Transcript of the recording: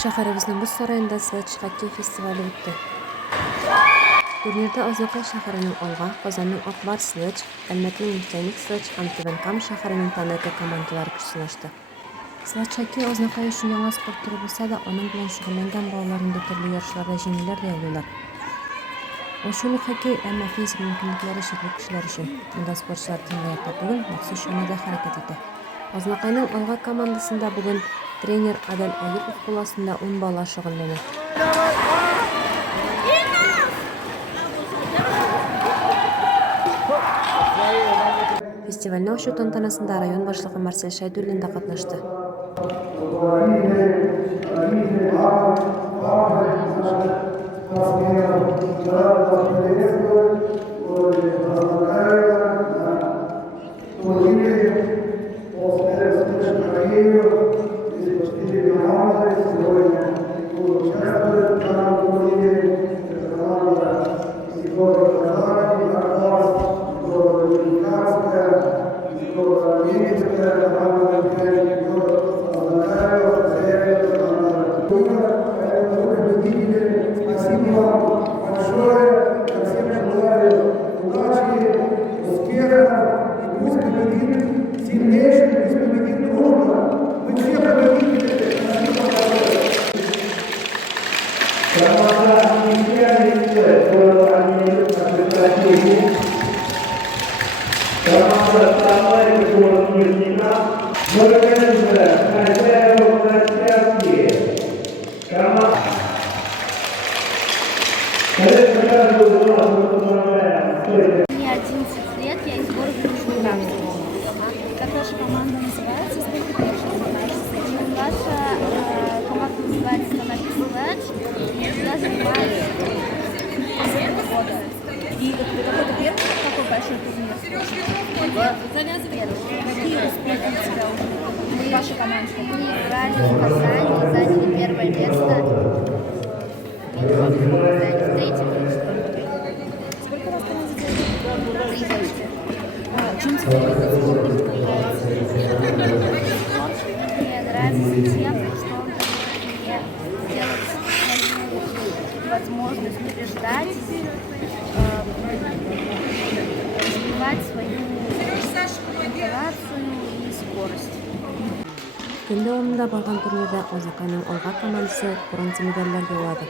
Şaharыбыздын Буз сарайында Сылыч хоккей фестивалі өтті. Турнирда Ознакай шаһарының Алга, Казанның Акбар Сылыч, Әлмәтнең Нефтяник Сылыч һәм Түбән шәһәренең Танека командалары көч сынашты. Сылыч хоккей Ознакай өчен яңа спорт түрі булса да, аның белән шөгыльләнгән балаларны да төрле ярышларда җиңүләр дә яулыйлар. Ул шул ук хоккей, әмма физик мөмкинлекләре чикле кешеләр өчен. Монда спортчылар төнлә түгел, махсус чанада хәрәкәт итә. Ознакайның Алга командасында бүген тренер Адель Аюпов кул астында 10 бала шөгыльләнә. Фестивальне ачу тантанасында район башлыгы Марсель Шәйдуллин да катнашты. Мне 11 лет, я из города Нижневартовск. Как ваша команда называется? Сколько ты еще занимаешься? Ваша команда называется Танека Сылыч. Я занимаюсь с этого года. И вот какой-то первый, какой большой турнир? Первый. Какие успехи у тебя уже? Ваша команда? Мы играли в Казани, заняли первое место. Третье место. Сколько раз ты называете? Чем спортом является? Мне нравится тем, что он мне делает свою возможность побеждать, развивать свою мотивацию и скорость. Көн дәвамында барган турнирда Ознакайның Алга командасы бронза медальләргә яулады.